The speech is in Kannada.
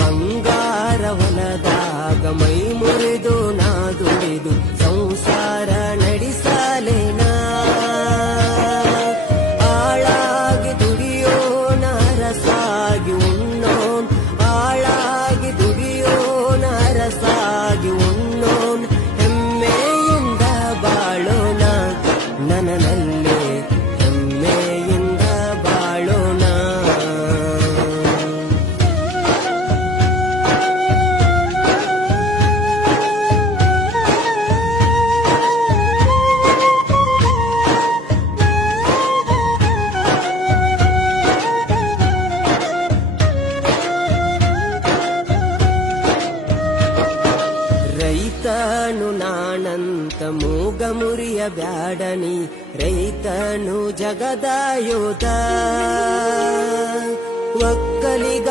ಬಂಗಾರ ಹೊಲದಾಗ ಮೈ ಮುರಿದು ನಾ ದುಡಿದು ಸಂಸಾರ ನಡೆಸಲೇನ ಆಳಾಗಿ ದುಡಿಯೋಣ ರಸಾಗಿ ಉಣ್ಣೋನ್ ಆಳಾಗಿ ದುಡಿಯೋಣ ರಸಾಗಿ ಉಣ್ಣೋನ್ ಹೆಮ್ಮೆಯಿಂದ ಬಾಳೋಣ ನನನಲ್ಲೇ ಹೆಮ್ಮೆಯಿಂದ ಬಾಳೋಣ ರೈತನು ನಾನಂತ ಮೂಗ ಮುರಿಯ ಬ್ಯಾಡನಿ ರೈತನು ಜಗದ ಯೋಧ ಒಕ್ಕಲಿಗ